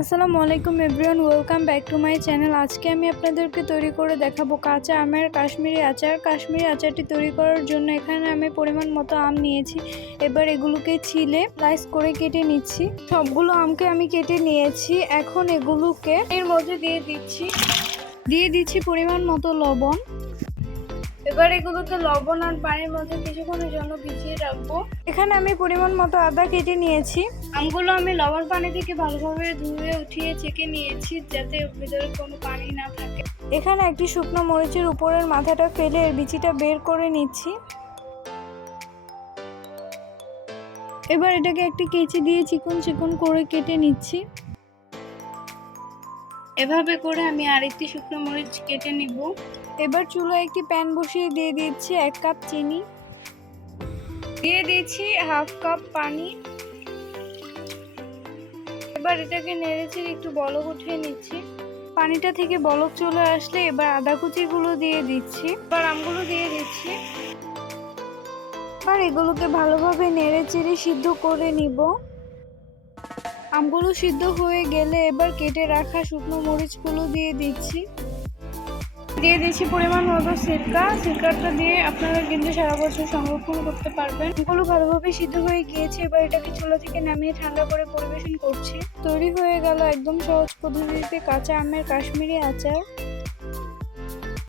আসসালামু আলাইকুম everyone, welcome back to my channel. আজকে আমি আপনাদেরকে তৈরি করে দেখাবো কাঁচা আমের কাশ্মীরি আচার। কাশ্মীরি আচারটি তৈরি করার জন্য এখানে আমি পরিমাণ মতো আম নিয়েছি। এবার এগুলোকে ছিলে স্লাইস করে কেটে নিচ্ছি। সবগুলো আমকে আমি কেটে নিয়েছি। এখন এগুলোকে এর মধ্যে দিয়ে দিচ্ছি পরিমাণ মতো লবণ। এবার এগুলোকে লবণ আর পানির মধ্যে কিছুক্ষণের জন্য ভিজিয়ে রাখবো। এখানে আমি পরিমাণ মতো আদা কেটে নিয়েছি। আমগুলো আমি লবণ পানি থেকে ভালোভাবে ধুয়ে উঠিয়ে ছেঁকে নিয়েছি, যাতে ভিতরে কোনো পানি না থাকে। এখানে একটি শুকনো মরিচের উপরের মাথাটা ফেলে এর বিচিটা বের করে নিচ্ছি। এবার এটাকে একটি কেচি দিয়ে চিকন চিকন করে কেটে নিচ্ছি। এভাবে করে আমি আরেকটি শুকনো মরিচ কেটে নিব। এবার চুলায় একটি প্যান বসিয়ে দিয়ে দিচ্ছি 1 কাপ চিনি, দিয়ে দিচ্ছি হাফ কাপ পানি। এবার এটাকে নেড়েচেড়ে একটু বলক উঠিয়ে নিচ্ছি। পানিটা থেকে বলক চলে আসলে এবার আদা কুচিগুলো দিয়ে দিচ্ছি, এবার আমগুলো দিয়ে দিচ্ছি। এবার এগুলোকে ভালোভাবে নেড়েচেড়ে সিদ্ধ করে নিব। আমগুলো সিদ্ধ হয়ে গেলে এবার কেটে রাখা শুকনো মরিচগুলো দিয়ে দিচ্ছি পরিমাণ মতো সিরকাটা দিয়ে আপনারা কিন্তু সারা বছর সংরক্ষণ করতে পারবেন। আমগুলো ভালোভাবে সিদ্ধ হয়ে গিয়েছে। এবার এটাকে চুলা থেকে নামিয়ে ঠান্ডা করে পরিবেশন করছি। তৈরি হয়ে গেল একদম সহজ পদ্ধতিতে কাঁচা আমের কাশ্মীরি আচার।